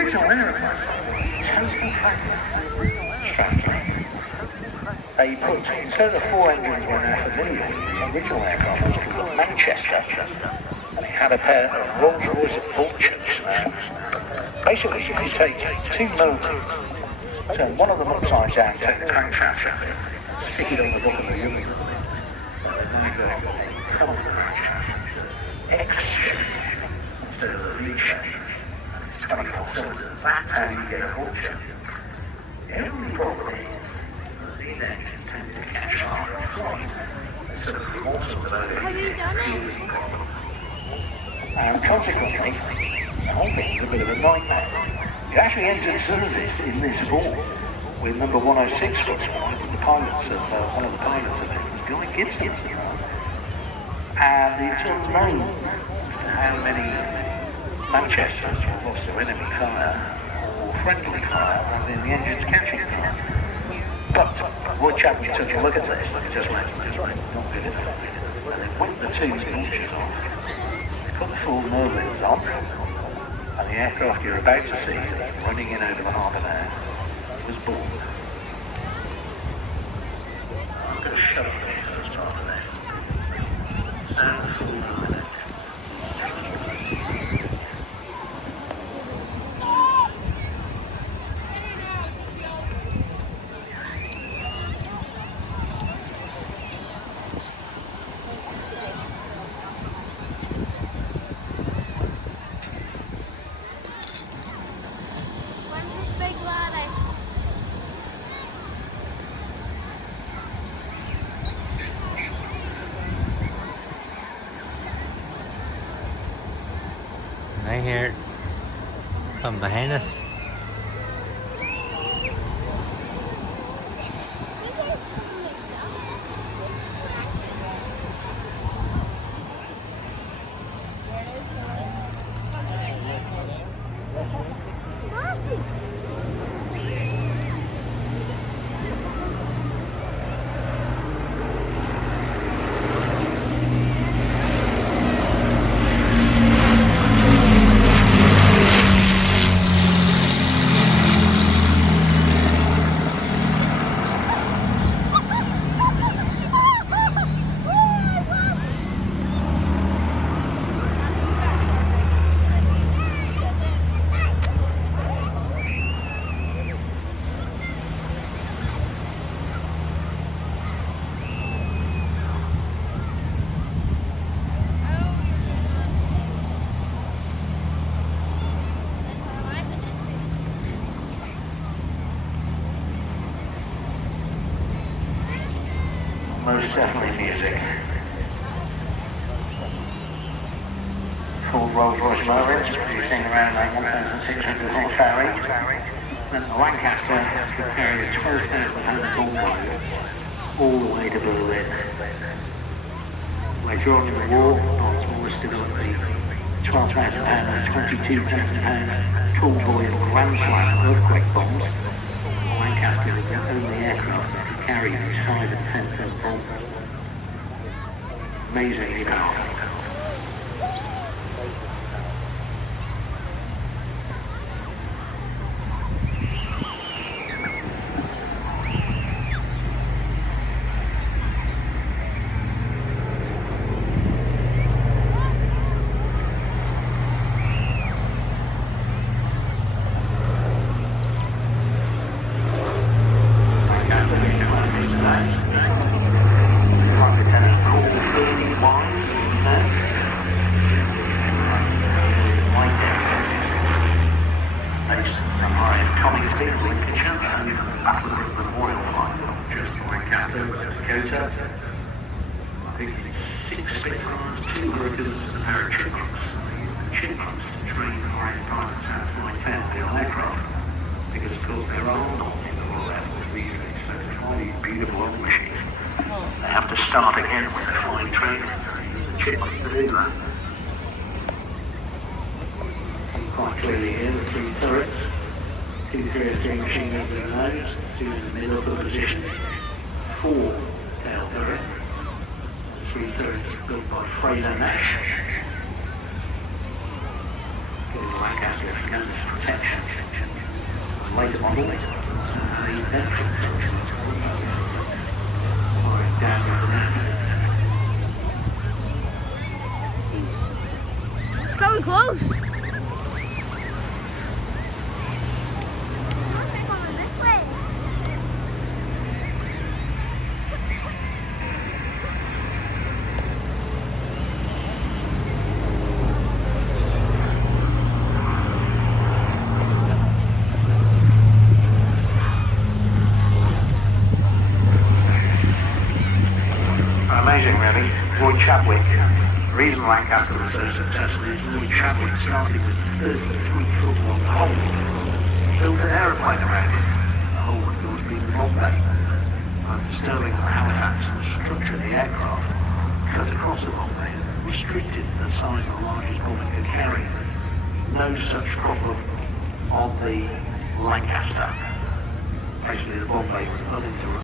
They put, instead of the four engines we're now familiar with, the original aircraft was called the Lancaster, and it had a pair of Rolls-Royce Vultures. Basically, you could take two motors, turn one of them upside down, take the crankshaft out, stick it on the bottom of the unit, X-shape instead of the V-shape. It's 24 cylinders. That's how you get a Vulture. The only problem is these engines tend to catch fire and fly. So the water below it. Have you done it? And consequently, the whole thing is a bit of a nightmare. You actually entered service in this hall with number 106 was the pilots of one of the pilots of it was Guy Gibson. And it turns known how many Manchesters have lost to enemy fire or friendly fire rather than the engines catching fire. But Roy Chapman took a look at this and just went, not good enough. And they whipped the two launchers off. They put the full Merlins on. And the aircraft you're about to see, running in over the harbour now, was born. I'm going to shut up the first part of that. Sound full of it. Right here, from behind us. Most definitely music. Full Rolls-Royce Merlins producing around 1,600 horsepower each. And the Lancaster could carry a 12,000-pound bullfighter all the way to Berlin. Later on in the war, Barnes developed the 12,000-pound and 22,000-pound tall boy and Grand Slam earthquake bombs. The Lancaster was the only aircraft that could carry these 5 and 10-ton bombs. Amazingly powerful. Start again with the flying training. Chipmunk to do that. Quite clearly here, the 3 turrets. 2 303 machine guns in the nose, 2 in the middle of the position, 4 tail turret, 3 turrets built by Fraser Nash. giving Lancaster tremendous protection. Later models, a ventral protection, pouring down the It's coming close. Coming this way. Amazing, really. Roy Chadwick. The reason Lancaster was so successful is Roy Chadwick started with a 33-foot long hole. He built an aeroplane around it. The hole would always been in Bombay. Both the Sterling and the Halifax, the structure of the aircraft, cut across the Bombay and restricted the size of the largest bomb it could carry. No such problem on the Lancaster. Basically, the Bombay was uninterrupted.